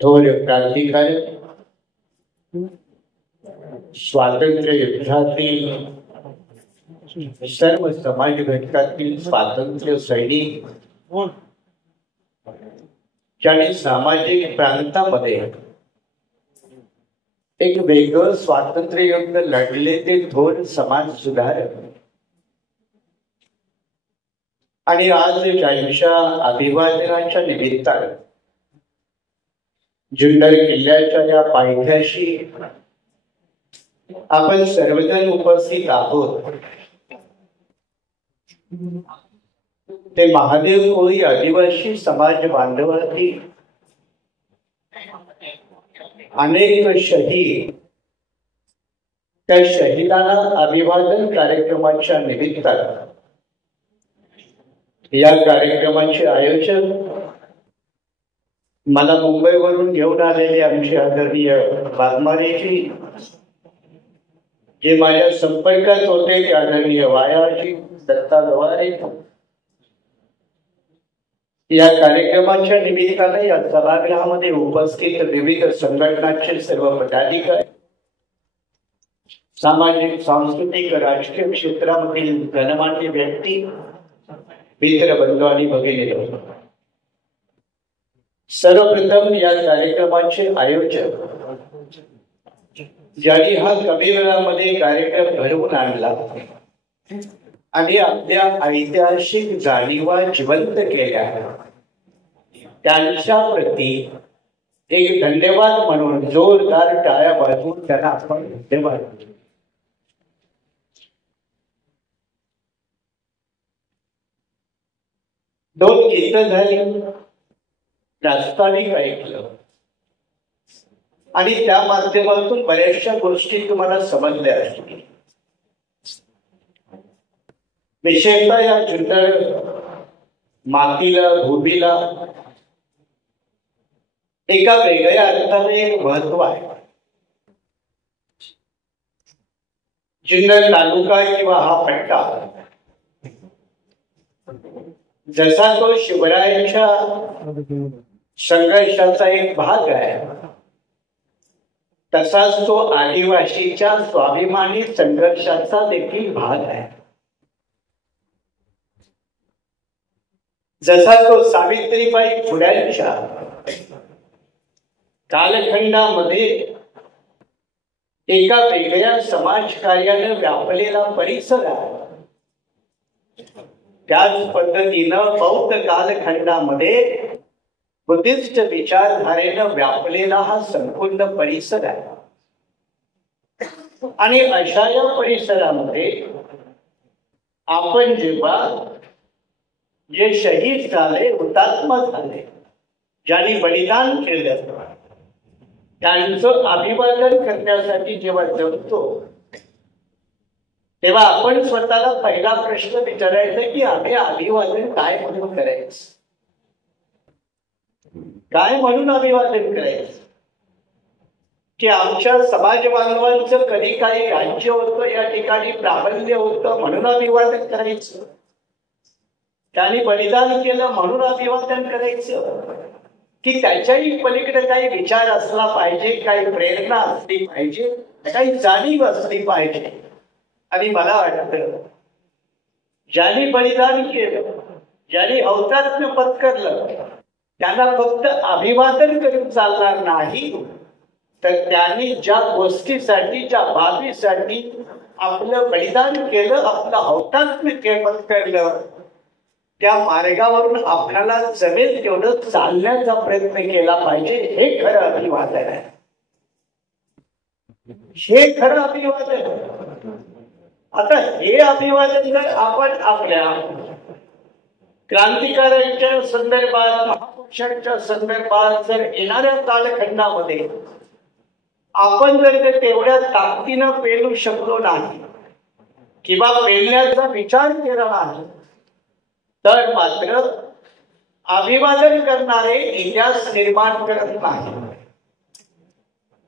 थोर क्रांतिकारक, स्वातंत्र्य युद्धातील सर्व समाज घटकातील स्वातंत्र्य सैनिक, ज्यांनी सामाजिक प्रांतामध्ये एक वेगळं स्वातंत्र्य युद्ध लढले ते थोर समाज सुधारक. आणि आज त्यांच्या अभिवादनाच्या निमित्तानं जुन्नर किल्ल्याच्या या पायथ्याशी आपण सर्वजण उपस्थित आहोत. ते महादेव कोळी आदिवासी समाज बांधवातील अनेक शहीद, त्या शहीदांना अभिवादन कार्यक्रमाच्या निमित्तानं या कार्यक्रमाचे आयोजक मला मुंबईवरून घेऊन आलेले आमचे आदरणीय वाघमारेजी, जे माझ्या संपर्कात होते ते आदरणीय वायाजी, दत्ता गवारे, या कार्यक्रमाच्या निमित्ताने या सभागृहामध्ये उपस्थित विविध संघटनांचे सर्व पदाधिकारी, सामाजिक, सांस्कृतिक, राजकीय क्षेत्रामधील गणमान्य व्यक्ती, मित्र बंधू आणि भगिनी, सर्वप्रथम या कार्यक्रमाचे आयोजक ज्यांनी हा कमी वेळामध्ये कार्यक्रम घडवून आणला आणि आपल्या ऐतिहासिक जाणीवा जिवंत केल्या, त्यांच्या प्रती एक धन्यवाद म्हणून जोरदार टाळ्या वाजवून त्यांना आपण धन्यवाद. दोन गीतं झाली, प्रास्ताविक ऐकलं आणि त्या माध्यमातून बऱ्याचशा गोष्टी तुम्हाला समजल्या असतील. विशेषतः या जुन्नर मातीला, भूमीला एका वेगळ्या अर्थाने एक महत्व आहे. जुन्नर तालुका किंवा हा पट्टा जसा तो शिवरायांच्या संघर्षाचा एक भाग आहे, तसाच तो आदिवासीच्या स्वाभिमानी संघर्षाचा देखील भाग आहे. जसा तो सावित्रीबाई फुल्यांच्या कालखंडामध्ये एका वेगळ्या समाजकार्यानं व्यापलेला परिसर आहे, त्याच पद्धतीनं बौद्ध कालखंडामध्ये बुद्धिस्ट विचारधारेनं व्यापलेला हा संपूर्ण परिसर आहे. आणि अशा या परिसरामध्ये आपण जेव्हा जे शहीद झाले, हुतात्मा झाले, ज्यांनी बलिदान केलं, त्यांचं अभिवादन करण्यासाठी जेव्हा जमतो, तेव्हा आपण स्वतःला पहिला प्रश्न विचारायचा की आम्ही अभिवादन काय म्हणून करायचं, काय म्हणून अभिवादन करायचं. की आमच्या समाज बांधवांचं कधी काही राज्य होतं, या ठिकाणी प्राबल्य होतं म्हणून अभिवादन करायचं, त्यांनी बलिदान केलं म्हणून अभिवादन करायचं, की त्याच्याही पलीकडे काही विचार असला पाहिजे, काही प्रेरणा असली पाहिजे, काही जाणीव असली पाहिजे. आणि मला वाटतं ज्यांनी बलिदान केलं, ज्यांनी हौतात्म्य पत्करलं, त्यांना फक्त अभिवादन करून चालणार नाही, तर त्यांनी ज्या गोष्टीसाठी, ज्या बाबीसाठी आपलं बलिदान केलं, आपलं हौतात्म्य पत्करलं, त्या मार्गावरून आपल्याला जमेल तेवढं चालण्याचा प्रयत्न केला पाहिजे. हे खरं अभिवादन आहे, हे खरं अभिवादन. आता हे अभिवादन जर आपण आपल्या क्रांतिकारांच्या संदर्भात, महापुरुषांच्या संदर्भात जर येणाऱ्या कालखंडामध्ये आपण जर ते तेवढ्या ताकदीनं पेलू शकलो नाही किंवा पेलण्याचा विचार केला नाही, तर मात्र अभिवादन करणारे इतिहास निर्माण करत नाही,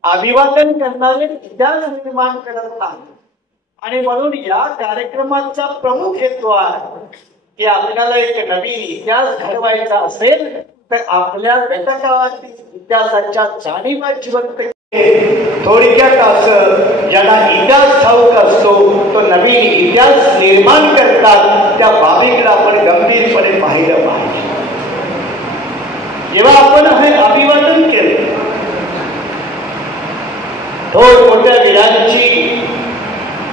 अभिवादन करणारे इतिहास निर्माण करत नाही. आणि म्हणून या कार्यक्रमाचा प्रमुख हेतू आहे की आपल्याला एक नवीन इतिहास घडवायचा असेल तर आपल्या गतकाळातील इतिहासाच्या जाणीवा जिवंत थोडक्यात असं ज्यांना इतिहास ठाऊक असतो तो नवीन इतिहास निर्माण करतात, त्या बाबीकडे आपण गंभीरपणे पाहिलं पाहिजे. जेव्हा आपण हे अभिवादन केलं, थोर मोठ्या वीरांची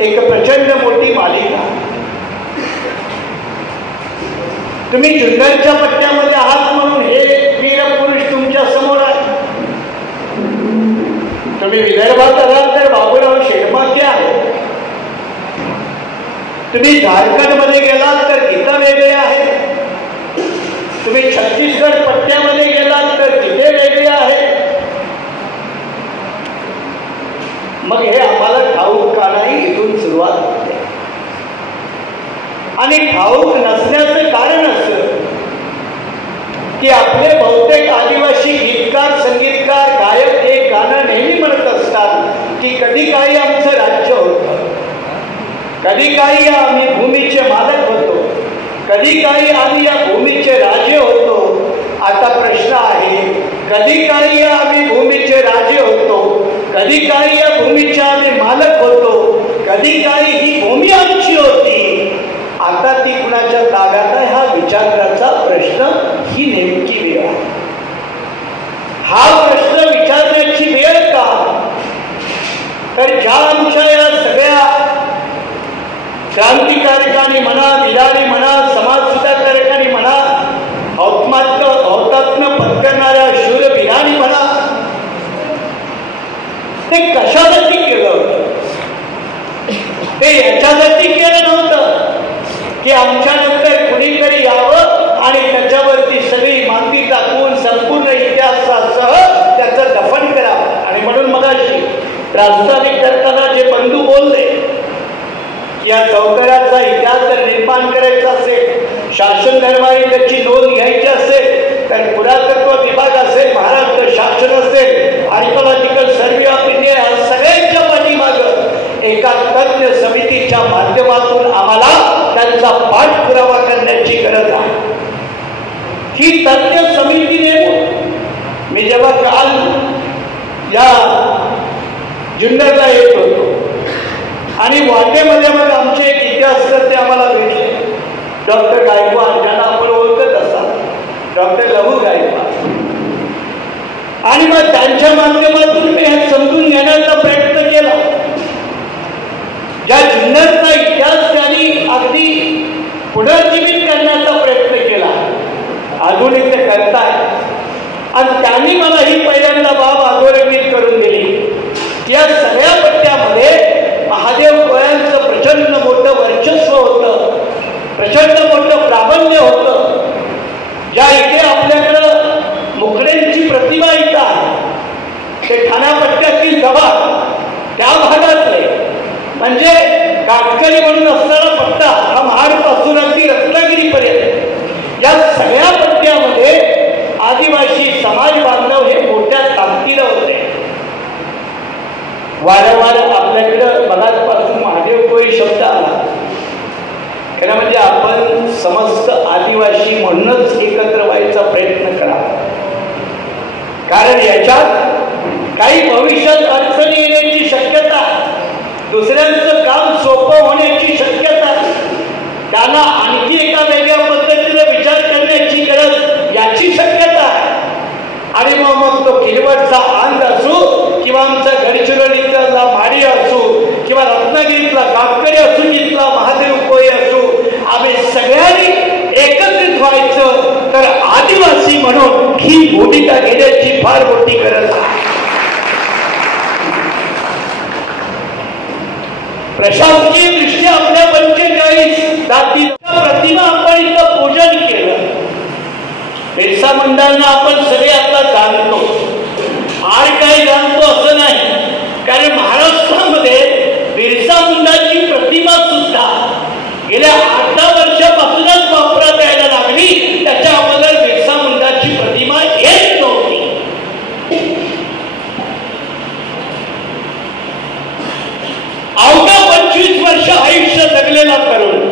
एक प्रचंड मोठी मालिका, तुम्ही जुन्नरच्या पट्ट्यामध्ये आहात म्हणून हे वीर पुरुष तुमच्या समोर आहे. तुम्ही विदर्भात आलात तर बाबूराव शेडमाके आहे. तुम्ही झारखंडमध्ये गेलात तर इथं वेगळे आहे. तुम्ही छत्तीसगड पट्ट्यामध्ये गेलात तर तिथे वेगळे आहे. मग हे आम्हाला ठाऊक का नाही, इथून सुरुवात होते. आणि ठाऊक नसण्याचं कारण असं की आपले बहुतेक आदिवासी गीतकार, संगीतकार, गायक एक गाणं नेहमी म्हणत असतात की कधी काही आमचं राज्य होतं, कधी काही आम्ही भूमीचे मालक होतो, कधी काही आम्ही या भूमीचे राजे होतो. आता प्रश्न आहे, कधी काही आम्ही भूमीचे राजे होतो, कधी काही या भूमीचे आम्ही मालक होतो, कधी काही ही भूमी आमची होती, आता ती कुणाच्या ताब्यात आहे? हा विचारण्याचा प्रश्न ही नेमकी वेळ आहे. हा प्रश्न विचारण्याची वेळ का? तर ज्या आमच्या या सगळ्या क्रांतिकारकांनी म्हणा, वीरांनी म्हणा, समाजसुधारकांनी म्हणा, हौतात्म्य पत्करणाऱ्या शूरवीरांनी म्हणा, ते कशासाठी केलं होतं? ते याच्यासाठी केलं नव्हतं की आमच्यानंतर कुणीतरी यावं आणि त्याच्यावरती सगळी माती टाकून संपूर्ण इतिहासासह त्याचं दफन करावं. आणि म्हणून मगाशी राजधानी करताना जे बंधू बोलले की या चौकड्याचा इतिहास जर निर्माण करायचा असेल, शासन दरबारी त्याची नोंद घ्यायची असेल, तर पुरातत्व विभाग असेल, महाराष्ट्र शासन असेल, आर्किओलॉजिकल सर्व्हे ऑफ इंडिया, या सगळ्यांच्या पाठीमागं एका तज्ञ समितीच्या माध्यमातून आम्हाला त्यांचा पाठपुरावा करण्याची गरज आहे. ही तज्ञ समिती नेमून मी जेव्हा काल या जुन्नरला येत होतो आणि वाटेमध्ये मग आमचे एक इतिहासतज्ञ आम्हाला भेटले, डॉक्टर गायकवाड, ज्यांना आपण ओळखत असाल, डॉक्टर लहू गायकवाड. आणि मग त्यांच्या माध्यमातून मी हे समजून घेण्याचा प्रयत्न केला. ज्या जुन्नरचा इतिहास त्यांनी अगदी पुनर्जीवित करण्याचा प्रयत्न केला, आधुनिक ते करताय, आणि त्यांनी मला ही पहिल्यांदा बाब अधोरेखित करून दिली. या सगळ्या पट्ट्यामध्ये महादेव कोळ्यांचं प्रचंड मोठं वर्चस्व होतं, प्रचंड मोठं प्राबल्य होतं. ज्या इथे आपल्याकडं मुकड्यांची प्रतिमा इथं आहे, ते ठाण्यापट्ट्यातील जवान त्या भागातले, म्हणजे काटकरी म्हणून असणारा पट्टा हा महाडपासून अगदी रत्नागिरीपर्यंत, या सगळ्या पट्ट्यामध्ये आदिवासी समाज बांधव हे मोठ्या ताकदीला होते. वारंवार आपल्याकडं बघापासून महादेव कोळी शब्द आला, खरं म्हणजे आपण समस्त आदिवासी म्हणूनच एकत्र व्हायचा प्रयत्न करा. कारण याच्यात काही भविष्यात अडचणी येण्याची शक्यता, दुसऱ्यांचं काम सोपं होण्याची शक्यता, त्यांना आणखी एका वेगळ्या पद्धतीने विचार करण्याची गरज याची शक्यता आहे. आणि मग तो किनवटचा आंध असू किंवा आमचा गडचिरोलीचा माडी असू किंवा रत्नागिरीतला काटकरी असू, इथला महादेव कोळी असू, आम्ही सगळ्यांनी एकत्रित व्हायचं. तर आदिवासी म्हणून ही भूमिका घेण्याची फार मोठी गरज आहे. प्रशासकीय दृष्ट्या आपल्या 45 जातीच्या प्रतिमा आपण इथं पूजन केलं. बिरसा मुंडांना आपण सगळे आता जाणतो, फार काही जाणतो असं नाही, कारण महाराष्ट्रामध्ये बिरसा मुंडाची प्रतिमा सुद्धा गेल्या 8-10 वर्षापासूनच वापरात यायला लागली. त्याच्या अगोदर बिरसा मुंडाची प्रतिमा येत नव्हती. अवघ्या 25 वर्ष आयुष्य जगलेला तरुण,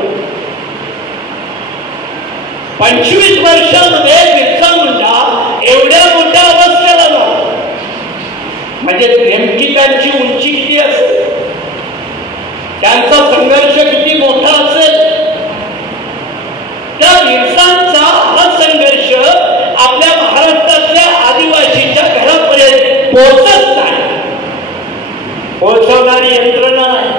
25 वर्षामध्ये बिरसा मुंडा एवढ्या मोठ्या अवस्थेला जातो. म्हणजे नेमकी त्यांची उंची किती असेल, त्यांचा संघर्ष किती मोठा असेल. त्या भिडसांचा हा संघर्ष आपल्या महाराष्ट्रातल्या आदिवासीच्या घरापर्यंत पोहोचत नाही, पोहोचवणारी यंत्रणा नाही.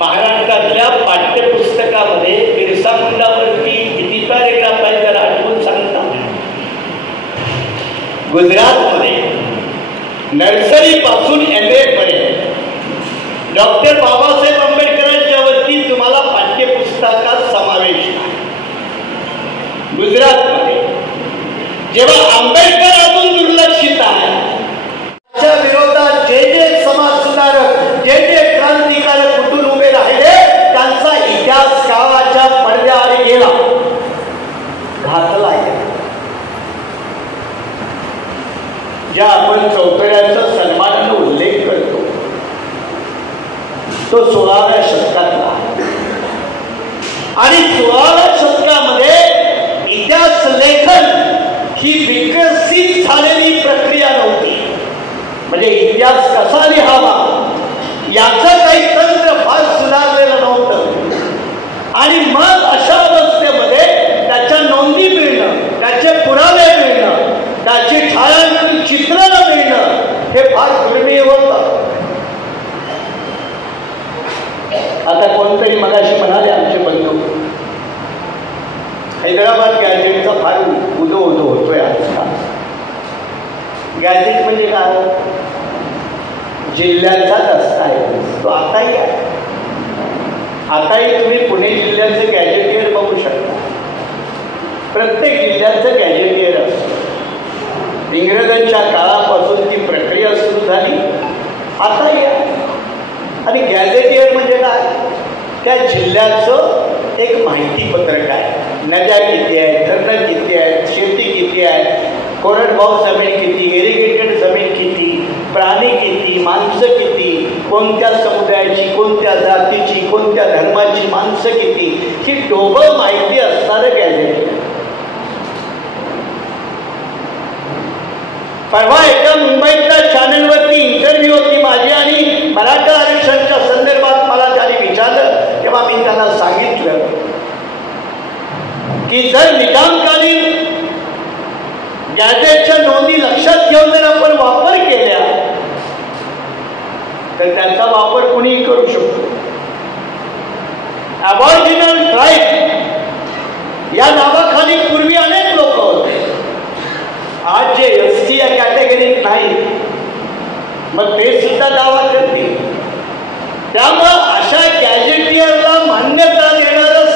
महाराष्ट्रातल्या पाठ्यपुस्तकामध्ये बिरसा मुंडावरती किती पॅरेग्राफ आहे जरा आठवून सांगता. गुजरातमध्ये नर्सरी पासून MA पर्यंत डॉक्टर बाबासाहेब आंबेडकरांच्या वरती तुम्हाला पाठ्यपुस्तकात समावेश आहे. गुजरातमध्ये जेव्हा आंबेडकर अजून दुर्लक्षित आहे, त्या विरोधात जे जे समाज सुधारक, जे जे क्रांतिकारक उठून उभे राहिले, त्यांचा इतिहास काळाच्या पडद्याआड गेला, घातला गेला. ज्या आपण चौथऱ्यांचा सन्मानाने उल्लेख करतो तो 16व्या शतकातला, आणि 16व्या शतकामध्ये इतिहास लेखन ही विकसित झालेली प्रक्रिया नव्हती. म्हणजे इतिहास कसा लिहावा याचं काही तंत्र फार सुधारलेलं नव्हतं. आणि मग अशा अवस्थेमध्ये त्याच्या नोंदी मिळणं, त्याचे पुरावे मिळणं, त्याची छायाचित्र चित्रण मिळणं हे फार दुर्मिळ होतं. आता कोणतरी मगाशी म्हणाले आमचे बंधू, हैदराबाद गॅजेटचा फार उदो होतोय आजकाल. गॅजेट म्हणजे काय? जिल्ह्याचा दस्तावेज. तो आताही आहे. आताही तुम्ही पुणे जिल्ह्याचं गॅजेटियर बघू शकता. प्रत्येक जिल्ह्याचं गॅजेटियर असतं. इंग्रजांच्या काळापासून ती प्रक्रिया सुरू झाली, आताही आहे. आणि गॅजेटियर म्हणजे काय? त्या जिल्ह्याचं एक माहिती पत्रक आहे. नद्या किती आहेत, धरणं किती आहेत, शेती किती आहे, कोरडवाहू जमीन किती, इरिगेटेड जमीन किती, प्राणी किती, माणसं किती, कोणत्या समुदायाची, कोणत्या जातीची, कोणत्या धर्माची माणसं किती, ही डोबळ माहिती असणारं गॅजेट. परवा एका मुंबईतल्या चॅनलवरती इंटरव्ह्यू होती माझी, आणि मराठा आरक्षणाच्या संदर्भात मला त्याने विचारलं, तेव्हा मी त्यांना सांगितलं की जर निजामकालीन गॅजेटच्या नोंदी लक्षात घेऊन जर आपण वापर केल्या तर त्याचा वापर कुणीही करू शकतो. अबॉरिजिनल ट्राईब या नावाखाली पूर्वी अनेक लोक होते. आज जे SC या कॅटेगरीत नाही, मग ते सुद्धा दावा करतील. त्यामुळं अशा गॅजेटियरला मान्यता देणारं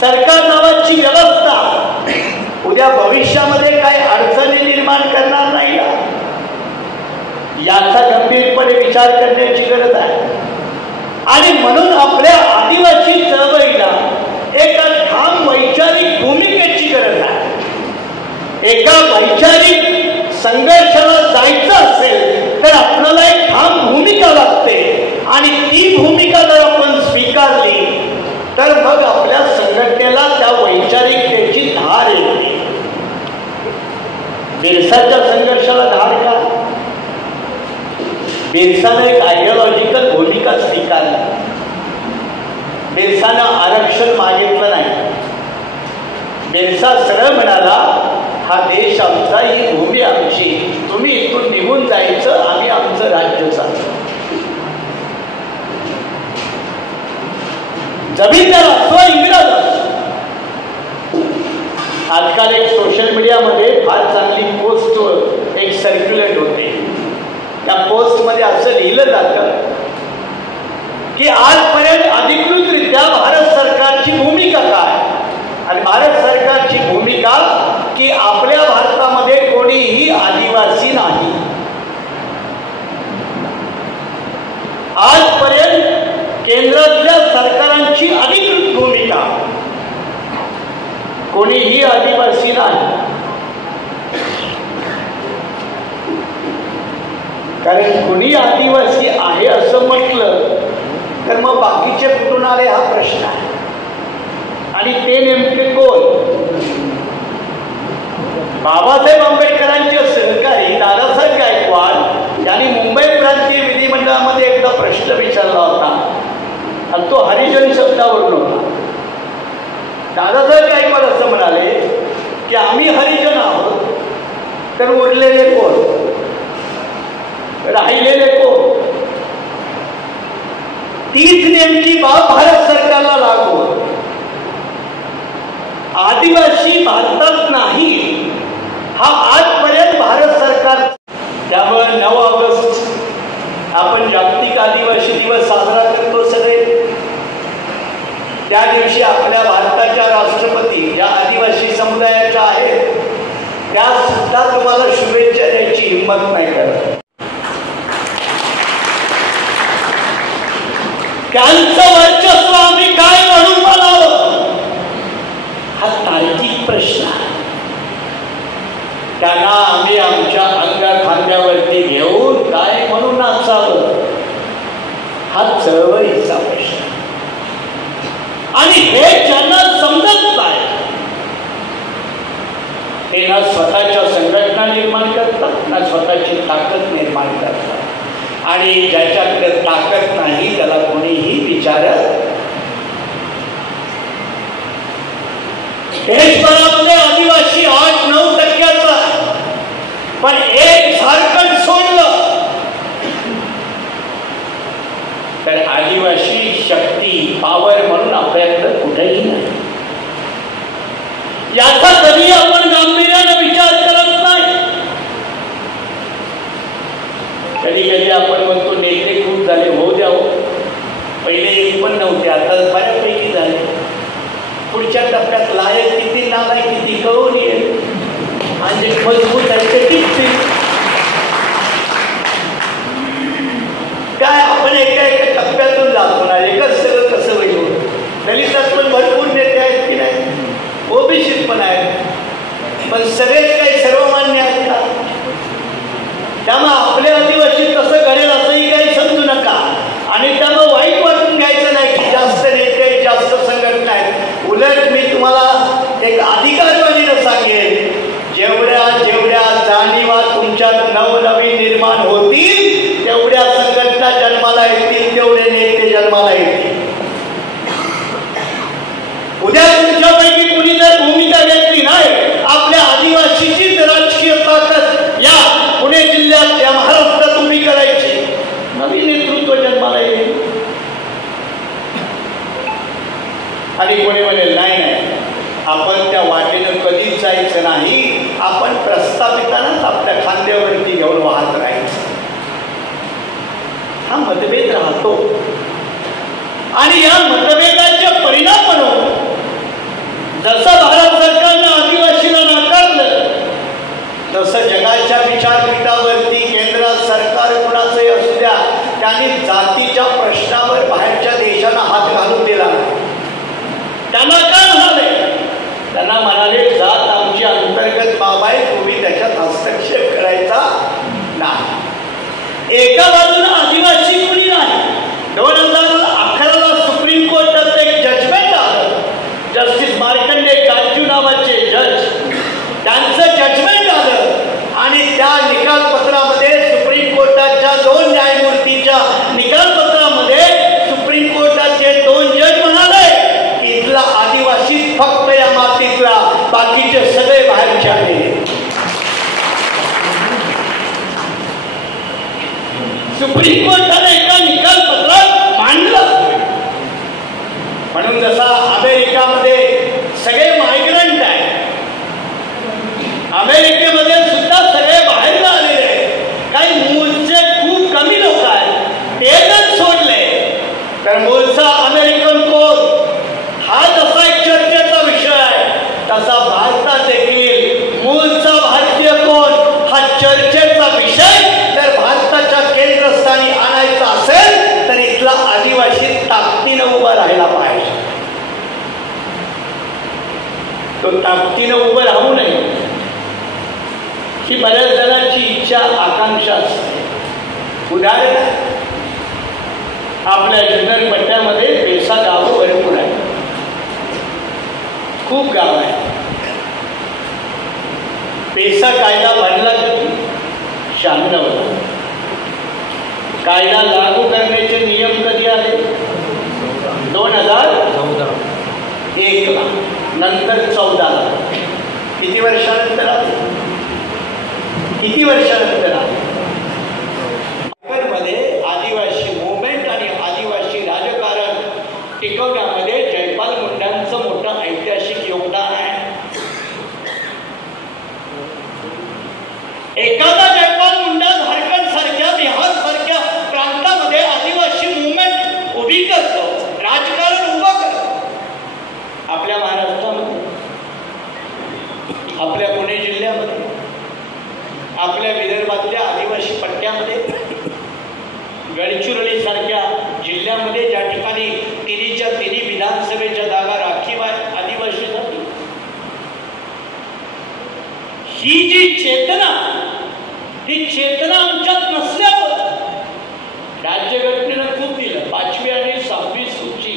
सरकार नावाची व्यवस्था उद्या भविष्यामध्ये काही अडचणी निर्माण करणार नाही याचा गंभीरपणे विचार करण्याची गरज आहे. आणि म्हणून आपल्या आदिवासी चळवळीला एका ठाम वैचारिक भूमिकेची गरज आहे. एका वैचारिक संघर्षाला जायचं असेल तर आपल्याला एक ठाम भूमिका लागते, आणि ती भूमिका जर आपण स्वीकारली तर मग आपल्या संघटनेला त्या वैचारिकतेची धार येते. बिरसाच्या संघर्षाला धार का? बिरसानं एक आयडिओलॉजिकल भूमिका स्वीकारली. बिरसानं आरक्षण मागितलं नाही. बिरसा सरळ म्हणाला, हा देश आमचा, ही भूमी आमची, तुम्ही इथून निघून जायचं, आम्ही आमचं राज्य चालू. जमीनदार असो इंग्रज असो. आजकाल एक सोशल मीडियामध्ये फार चांगली पोस्ट एक सर्क्युलेट होते. त्या पोस्टमध्ये असं लिहिलं जातं की आजपर्यंत अधिकृतरित्या भारत सरकारची भूमिका काय, आणि भारत सरकारची भूमिका की आपल्या भारतामध्ये कोणीही आदिवासी नाही. आजपर्यंत केंद्रातल्या सरकारांची अधिकृत भूमिका कोणीही आदिवासी नाही. कारण कोणी आदिवासी आहे असं म्हटलं तर मग बाकीचे कुठून आले हा प्रश्न आहे. आणि ते नेमके कोण? प्रश्न विचारला होता आणि तो हरिजन शब्दावरून होता. दादासाहेब गायकवाड असं म्हणाले की आम्ही हरिजन आहोत, तर उरलेले कोण, राहिलेले कोण? तीच नेमकी बाब भारत सरकारला लागू. आदिवासी भारतात नाही हा आजपर्यंत भारत सरकार. त्यामुळे 9 ऑगस्ट आपण जागतिक आदिवासी दिवस साजरा करतो सगळे. त्या दिवशी आपल्या भारताच्या राष्ट्रपती ज्या आदिवासी समुदायाच्या आहेत त्या सुद्धा तुम्हाला शुभेच्छा द्यायची हिंमत नाही करत. त्यांचं वर्चस्व आम्ही काय म्हणून म्हणावं हा तार्किक प्रश्न आहे. त्यांना आम्ही आमच्या अंगा खांद्यावरती घेऊन काय म्हणून नाचावं हा चळवळीचा प्रश्न. आणि हे ज्यांना समजत नाही ते ना स्वतःच्या संघटना निर्माण करतात ना स्वतःची ताकद निर्माण करतात. आणि ज्याच्याकडे ताकद नाही त्याला कोणीही विचारत. देशभरामध्ये आदिवासी 8-9% पण एक झारखंड सोडलं तर आदिवासी शक्ती पॉवर म्हणून आपल्याकडे कुठेही नाही. याचा कधी आपण गांभीर्याने विचार करत नाही. कधी कधी आपण म्हणतो नेते खूप झाले, होऊ द्या. पहिले एक पण नव्हते, आता बऱ्यापैकी झाले. पुढच्या टप्प्यात लायक किती नालायक किती कळून येईल. आणि मजबूत आहे ते टिकतील. काय आपण एका टप्प्यातून जातो ना, एकच सगळं कसं होईल. दलितात पण भरपूर नेते आहेत की नाही, ओबीसीत पण आहेत, पण सगळेच काही सर्वमान्य आहेत का? त्यामुळे आपले आदिवासी कसं घडेल असंही काही समजू नका. आणि त्यामुळे वाईट वाटून घ्यायचं नाही की जास्त नेते जास्त संघटना आहेत. उलट मी तुम्हाला एक अधिकारवाणीनं सांगेन, जेवढ्या जेवढ्या जाणीवा तुमच्यात नवनवीन निर्माण होतील तेवढ्या संघटना जन्माला येतील, तेवढे नेते जन्माला येतील. उद्या तुमच्यापैकी कुणी जर भूमिका घेतली नाही, आपल्या आदिवासीचीच राजकीय ताकद या पुणे जिल्ह्यात या महाराष्ट्रात उभी करायची, नवीन नेतृत्व जन्माला येईल. आणि कोणी म्हणेल नाही नाही आपण त्या वाटेनं कधीच जायचं नाही, आपण प्रस्थापितांनाच आपल्या खांद्यावरती घेऊन वाहत राहायचं. हा मतभेद राहतो आणि या मतभेदाचे परिणाम म्हणून जसं भारत सरकारनं आदिवासीला नाकारलं तसं जगाच्या विचारपीठावरती केंद्र सरकार कुणाचे असू द्या त्यांनी जातीच्या प्रश्नावर बाहेरच्या देशांना हात घालून दिला. त्यांना काय म्हणाले? त्यांना म्हणाले जात आमची अंतर्गत बाब आहे, तुम्ही त्याच्यात हस्तक्षेप करायचा नाही. एका बाजूला आदिवासी कुणी नाही. 2011 सुप्रीम कोर्टात एक जजमेंट आलं. जस्टिस मार्कंडे काजू नावाचे जज, त्यांचं जजमेंट आलं आणि त्या निकालपत्रामध्ये सुप्रीम कोर्टाच्या 2 न्यायमूर्तीच्या निकालपत्रामध्ये सुप्रीम कोर्टाचे 2 जज म्हणाले इथला आदिवासी फक्त या मातीतला, बाकीचे सगळे बाहेरचे आहेत. सुप्रीम कोर्टाने एका निकालपत्रात मांडलं. म्हणून जसा अमेरिकेमध्ये सगळे मायग्रंट आहेत, अमेरिकेमध्ये सुद्धा सगळे बाहेर आलेले आहेत. काही मूळचे खूप कमी लोक आहेत, ते जर सोडले तर मूळचा अमेरिकन कोण हा जसा एक चर्चेचा विषय आहे, तसा भारतात देखील मूळचा भारतीय कोण हा चर्चेचा विषय जर भारताच्या केंद्रस्थानी आणायचा असेल तर इथला आदिवासी ताकदीनं उभा राहायला पाहिजे. तो ताकदीनं उभं राहू नये ही बऱ्याच जणांची इच्छा आकांक्षा असते. उदाहरण आपल्या जुन्नर पट्ट्यामध्ये पेसा गावं भरपूर आहे, खूप गाव आहे. पेसा कायदा बनला 96ला. कायदा लागू करण्याचे नियम कधी आले? 2001 नंतर 14 किती वर्षानंतर आले? मध्ये आदिवासी मुवमेंट आणि आदिवासी राजकारण टिकवण्यामध्ये जयपाल मुंडांचं मोठं ऐतिहासिक योगदान आहे. एखादा जयपाल मुंडा झारखंड सारख्या, बिहार सारख्या प्रांतामध्ये आदिवासी मुवमेंट उभी करतो, राजकारण उभं करतो. आपल्या महाराष्ट्रामध्ये, आपल्या पुणे जिल्ह्यामध्ये, आपल्या विदर्भातल्या आदिवासी पट्ट्यामध्ये, गडचिरोली सारख्या जिल्ह्यामध्ये ज्या ठिकाणी तिन्हीच्या तिन्ही विधानसभेच्या जागा राखीव आहेत आदिवासीसाठी, ही जी चेतना, ही चेतना आमच्यात नसल्यावर राज्यघटनेनं खूप दिलं 5वी आणि 6वी सूची,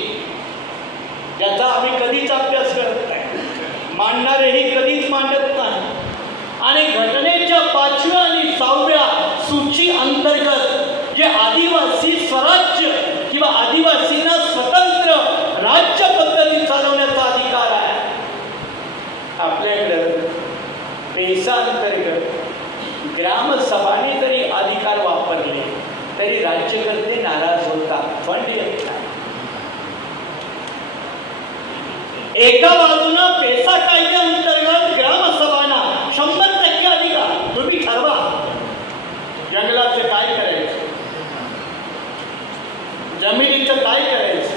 ज्याचा आम्ही कधीच अभ्यास करत नाही, मांडणारेही कधीच मांडत नाही. आणि घटनेच्या 5व्या आणि 6व्या सूची अंतर्गत जे आदिवासी स्वराज्य किंवा आदिवासींना स्वतंत्र राज्य पद्धती चालवण्याचा अधिकार आहे, आपल्याकडं पेसा अंतर्गत ग्रामसभाने जरी अधिकार वापरले तरी राज्यकर्ते नाराज होतात. फंड येत नाही. एका बाजूला पेसा कायद्याअंतर्गत ग्रामसभांना 100% अधिकार, तुम्ही ठरवा जंगलाचं काय करायचं, जमिनीचं काय करायचं.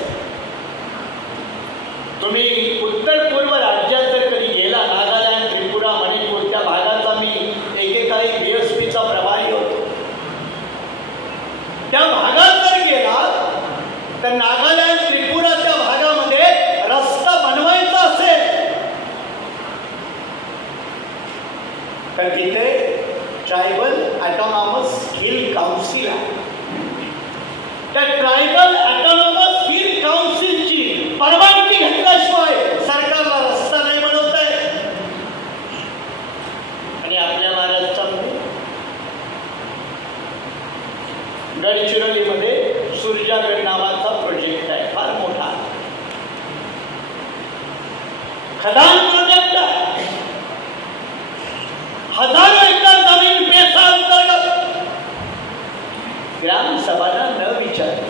तुम्ही उत्तर पूर्व राज्यात जर कधी गेला, नागालँड, त्रिपुरा, मणिपूर, त्या भागाचा मी एकेकाळी बीएसपीचा प्रभारी होतो, त्या भागात जर गेला तर नागालँड, त्रिपुरा त्या भागामध्ये रस्ता बनवायचा असेल तर तिथे ट्रायबल ऑटोनॉमस हिल काउन्सिल आहे. त्या ट्रायबल ऑटोनॉमस हिल काउन्सिलची परवानगी घेतल्याशिवाय सरकारला रस्ता नाही बनवता येत. आणि आपल्या महाराष्ट्रामध्ये गडचिरोलीमध्ये सुरजागड नावाचा प्रोजेक्ट आहे, फार मोठा खदान प्रोजेक्ट आहे. हजारो एकर जमीन पेसा अंतर्गत ग्रामसभांना न विचारता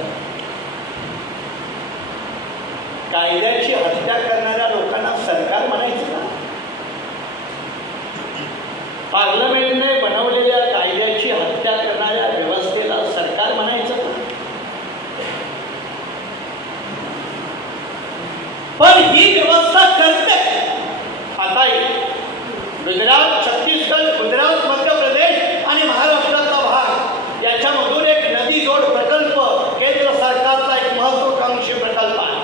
कायद्याची हत्या करणाऱ्या लोकांना सरकार म्हणायचं का? पार्लमेंटने बनवलेल्या कायद्याची हत्या करणाऱ्या व्यवस्थेला सरकार म्हणायचं का? पण ही व्यवस्था करते. आता गुजरात, छत्तीसगड, गुजरात, मध्य प्रदेश आणि महाराष्ट्राचा भाग याच्यामधून एक नदी जोड प्रकल्प केंद्र सरकारचा एक महत्वाकांक्षी प्रकल्प आहे.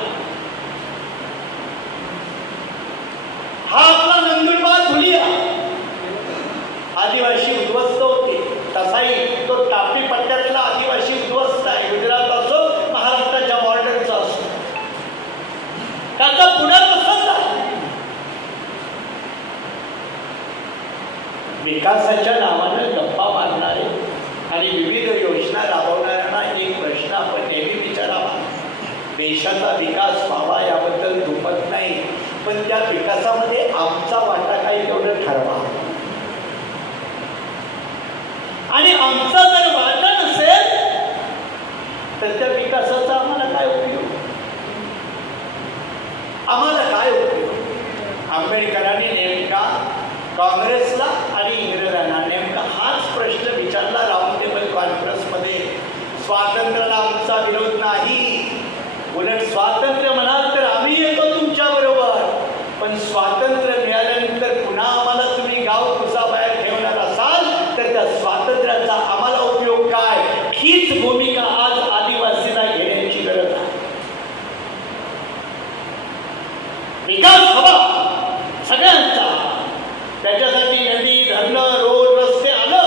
हा आपला नंदुरबार धुलिया आदिवासी उद्ध्वस्त होते, तसाही तो तापी पट्ट्यातला आदिवासी उद्ध्वस्त आहे. गुजरात असो, महाराष्ट्राच्या बॉर्डरचा असो, त्याचा पुनर्वसन आहे. विकासाच्या नावानं गप्पा मारणारे आणि विविध योजना राबवणाऱ्यांना एक प्रश्न आपण नेहमी विचारावा. देशाचा विकास व्हावा याबद्दल दुमत नाही, पण त्या विकासामध्ये आमचा वाटा काही तेवढं ठरवा. आणि आमचा जर वाटा नसेल तर त्या विकासाचा आम्हाला काय उपयोग? आम्हाला काय उपयोग? आंबेडकरांनी नेमका काँग्रेसला आणि इंग्रजांना नेमका हाच प्रश्न विचारला राऊंड टेबल कॉन्फरन्समध्ये. स्वातंत्र्याला आमचा विरोध नाही, उलट स्वातंत्र्य म्हणाल तर आम्ही येतो तुमच्या बरोबर, पण स्वातंत्र्य मिळाल्यानंतर पुन्हा आम्हाला तुम्ही गाव कुसाबाहेर ठेवणार असाल तर त्या स्वातंत्र्याचा आम्हाला उपयोग काय? हीच भूमिका आज आदिवासीला घेण्याची गरज आहे. विकास हवा सगळ्यांचा, त्याच्यासाठी नदी, धरणं, रोड, रस्ते आलं,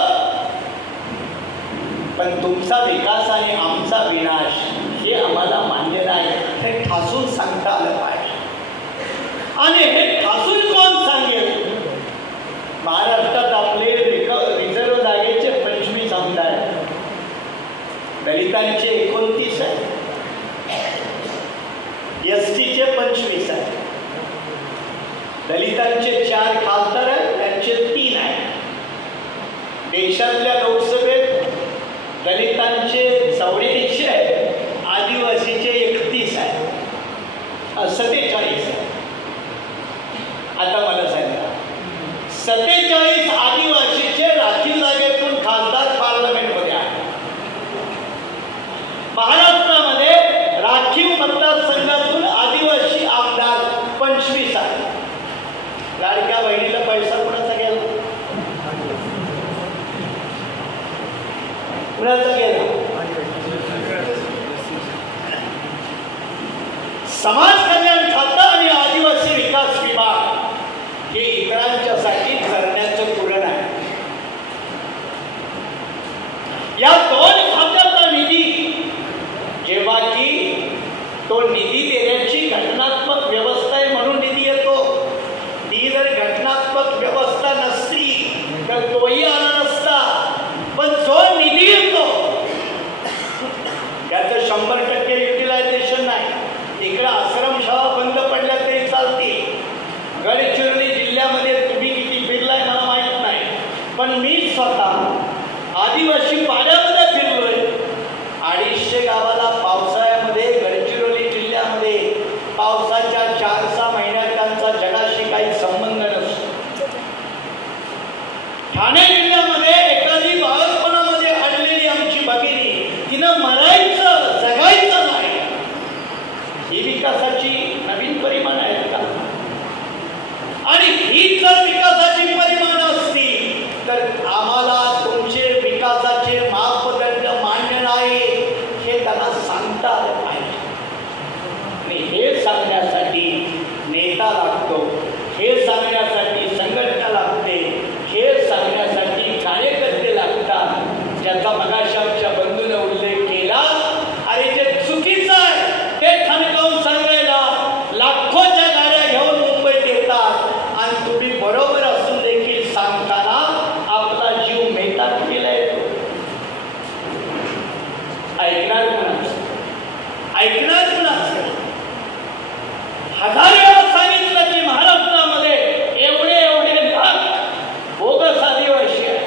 पण तुमचा विकास आणि आमचा विनाश हे आम्हाला मान्य नाही. हे ठासून सांगता आलं पाहिजे. आणि हे ठासून कोण सांगेल? महाराष्ट्रात आपले रिझर्व्ह जागेचे 25 आमदार, दलित 29 आहे, एसटीचे 25 आहे, दलितांचे 4 खासदार आहेत, त्यांचे 3 आहे. देशातल्या लोकसभेत दलितांचे 84 आहे, आदिवासीचे 31 आहे, 47 आहे. आता मला सांगा, 47 आदिवासीचे राखीव जागेतून खासदार पार्लमेंटमध्ये आहे. महाराष्ट्रामध्ये राखीव मतदारसंघातून आदिवासी आमदार 25 आहे. लाडक्या बहिणीला पैसा कुणाचा गेला? कुणाचा गेला? समाज कल्याण खातं आणि आदिवासी विकास विभाग हे इतरांच्यासाठी करण्याचं धोरण आहे. या 2 खात्याचा निधी जेव्हा की तो निधी देण्याची घटनात्मक व्यवस्था आहे म्हणून निधी येतो. ती जर घटनात्मक व्यवस्था नसती तर तोही आला नसता. पण जो निधी येतो त्याचं 100% युटिलायझेशन नाही. इकडे आश्रमशाळा बंद पडल्या तरी चालते. गडचिरोली जिल्ह्यामध्ये तुम्ही किती फिरलाय मला माहित नाही, पण मी स्वतः आदिवासी पाड्यामध्ये फिरलोय. 250 गावाला पावसाळ्यामध्ये गडचिरोली जिल्ह्यामध्ये पावसाच्या 4-6 महिन्यात त्यांचा जगाशी काही संबंध नसतो. ठाणे जिल्ह्यामध्ये एखादी बाळपणामध्ये आणलेली आमची भगिनी, तिनं मरायचं जगायचं नाही. ही विकासाची नवीन परिमाण आहेत का? आणि ही जर विकासाची परिमाण असती तर आम्हाला तुमचे विकासाचे मापदंड मान्य नाही हे त्यांना सांगता आलं पाहिजे. आणि हे सांगण्यासाठी नेता लागतो, हे सांगण्यासाठी संघटना लागते, हे सांगण्यासाठी कार्यकर्ते लागतात. ज्याचा मगाशी आमच्या बंधूने उल्लेख केला, अरे जे चुकीचं आहे ते ठणकावून सांगायला लाखोच्या गाड्या घेऊन मुंबईत येतात आणि तुम्ही बरोबर असून देखील सांगताना आपला जीव मेटात केला येतो. ऐकणार कुणाचं? ऐकणार कुणाचं? 1000 वेळा सांगितलं की महाराष्ट्रामध्ये एवढे लाख बोगस आदिवासी आहे.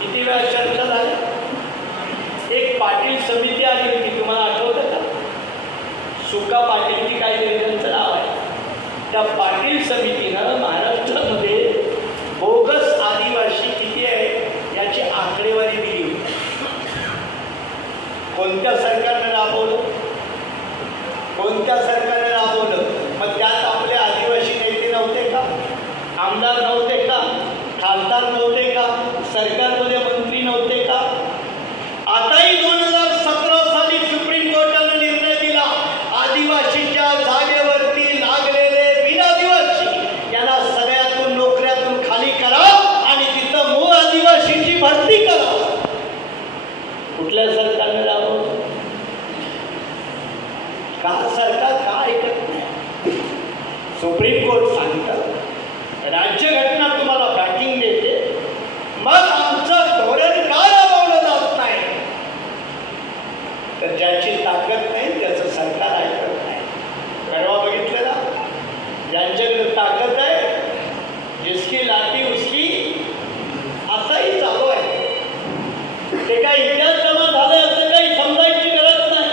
किती वेळा चर्चा झाली? एक पाटील समिती आली होती, तुम्हाला आठवतं का? सुका पाटीलची काहीतरी त्यांचं नाव आहे. त्या पाटील समितीनं महाराष्ट्रामध्ये बोगस आदिवासी किती आहे याची आकडेवारी दिली होती. कोणत्या सरकारनं राबवलं? कोणत्या सरकारनं राबवलं? मग त्यात आपले आदिवासी नेते नव्हते का? आमदार नव्हते का? खासदार नव्हते का? सरकारमध्ये मंत्री नव्हते का? आताही 2017 साली सुप्रीम कोर्टाने निर्णय दिला, आदिवासीच्या जागेवरती लागलेले बिनआदिवासी यांना सगळ्यातून नोकऱ्यातून खाली करा आणि तिथं मूळ आदिवासीची भरती करा. कुठल्या सरकारने राबवलं? का सरकार का ऐकत नाही? सुप्रीम कोर्ट सांगतं, राज्यघटना तुम्हाला बॅकिंग देते, मग आमचं धोरण का राबवलं जात नाही? तर ज्याची ताकद नाही त्याचं सरकार ऐकत नाही. परवा बघितलं ना, ज्यांच्याकडे ताकद आहे, जिसकी लाठी उसकी, असाही चालू आहे. ते काय इतिहास जमा झाले असं काही समजायची गरज नाही.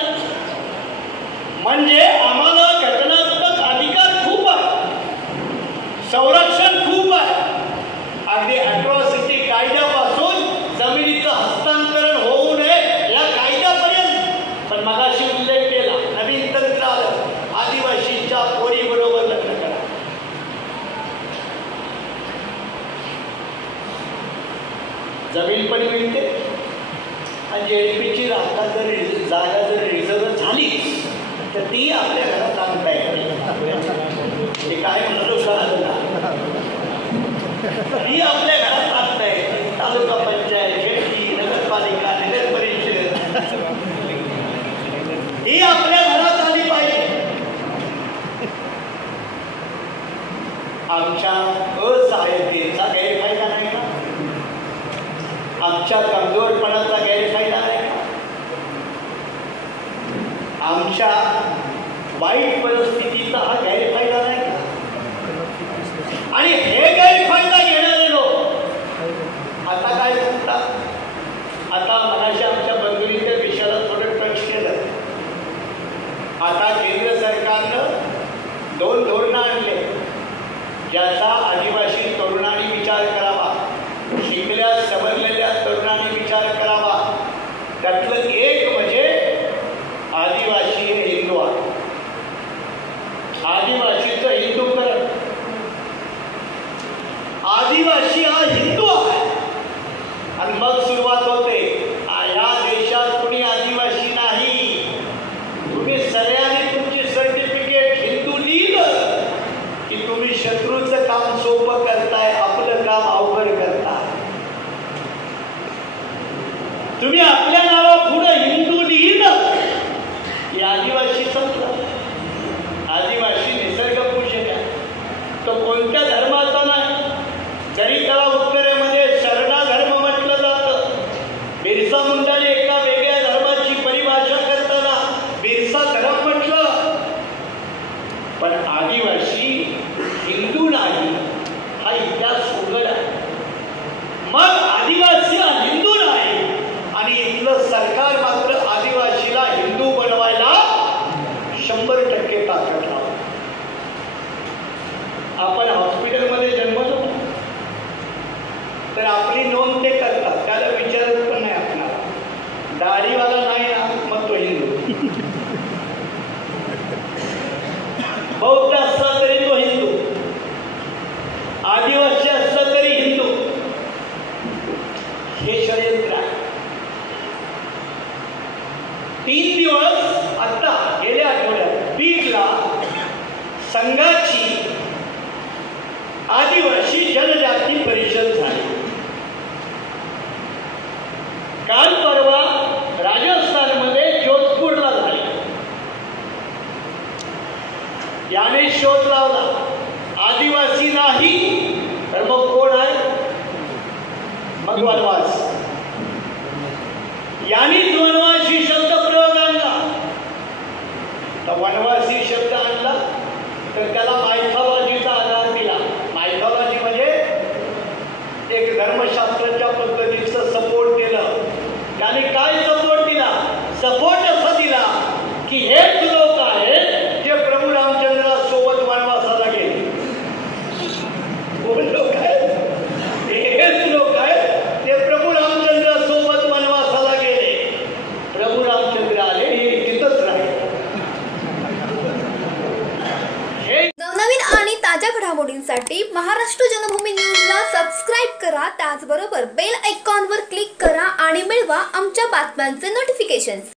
म्हणजे आम्हाला घटनात्मक अधिकार खूप आहे, संरक्षण खूप आहे. अगदी अट्रॉसिटी कायद्यापासून जमिनीचं हस्तांतरण होऊ नये या कायद्यापर्यंत. पण मगाशी उल्लेख केला, नवीन तंत्र आलं, आदिवासीच्या पोरी बरोबर लग्न करा. जमीन पण मिळते आणि जेडपीची जागा जर रिझर्व झाली तर ती आपल्या घरात आणता येते. ते काय म्हणालो का? ही आपल्या घरात आणता येते. तालुका पंचायत, जेडपी, नगरपालिका, नगर परिषद ही आपल्या घरात आली पाहिजे. आमच्या असहाय्यतेचा गैरफायदा नाही का? आमच्या कमजोरपणाचा गैरफायदा नाही का? आमच्या वाईट परिस्थितीचा हा गैरफायदा नाही का? आणि हे गैरफायदा घेणारे लोक आता काय करतात? आता मनाशी आमच्या बंधुरीच्या विषयाला थोडं टच केलं. आता केंद्र सरकारनं 2 धोरणं आणले ज्याचा आदिवासी तरुणांनी विचार करावा, शिकल्या समजलेल्या तरुणांनी विचार करावा. त्यातलं एक म्हणजे आदिवासी हे हिंदू आहे. आदिवासीचं हिंदूकरण. आदिवासी हा हिंदू आहे. आणि मग सुरुवात होते, या देशात कुणी आदिवासी नाही. तुम्ही सगळ्यांनी तुमची सर्टिफिकेट हिंदू लिहिलं की तुम्ही शत्रूचं काम सोपं करताय, आपलं काम अवघड करताय. तुम्ही आपल्या नावापुढे हिंदू लिहिलं की आदिवासी संपला. आदिवासी निसर्ग पूजक आहे. तो कोणत्या धर्माचा नाही. जरी त्याला उत्तरेमध्ये शरणा धर्म म्हटलं जातं. बिरसा मुंडाने एका वेगळ्या धर्माची परिभाषा करताना बिरसा धर्म म्हटलं. पण आदिवासी हिंदू नाही हा इतिहास उघड आहे. मग आदिवासी हा हिंदू नाही आणि इथलं सरकार मात्र आदिवासीला हिंदू बनवायला 100% ताकद लावतो. आपण हॉस्पिटलमध्ये जन्मलो तर आपली नोंद ते करतात, त्याला विचारत पण नाही आपल्याला. दाढीवाला नाही ना, मग तो हिंदू. बौद्ध असला तरी तो हिंदू, आदिवासी असला तरी हिंदू. हे षडयंत्र आहे. 3 दिवस आता गेल्या आठवड्यात बीडला संघाची आदिवासी जनजाती परिषद झाली. काल परवा राजस्थानमध्ये जोधपूरला झाली. याने शोध लावला आदिवासी नाही तर मग कोण आहे? मग वनवास. यानेच वनवासी शब्द प्रयोग आणला. तर वनवासी शब्द आणला तर त्याला मायथॉलॉजीचा आधार दिला. मायथॉलॉजी म्हणजे एक धर्मशास्त्राच्या पद्धतीचं सपोर्ट दिलं. त्याने काय सपोर्ट दिला? सपोर्ट असा दिला की हेच लोक आहेत जे प्रभू रामचंद्रासोबत वनवासाला गेले. कोण लोक आहेत? हेच लोक आहेत जे प्रभू रामचंद्रासोबत वनवासाला गेले. प्रभू रामचंद्र आले हे तिथंच राहिले. नवनवीन आणि ताज्या घडामोडींसाठी महाराष्ट्र जनभूमी न्यूजला सबस्क्राईब करा. त्याचबरोबर बेल आयकॉनवर क्लिक करा आणि मिळवा आमच्या बातम्यांचे नोटिफिकेशन्स.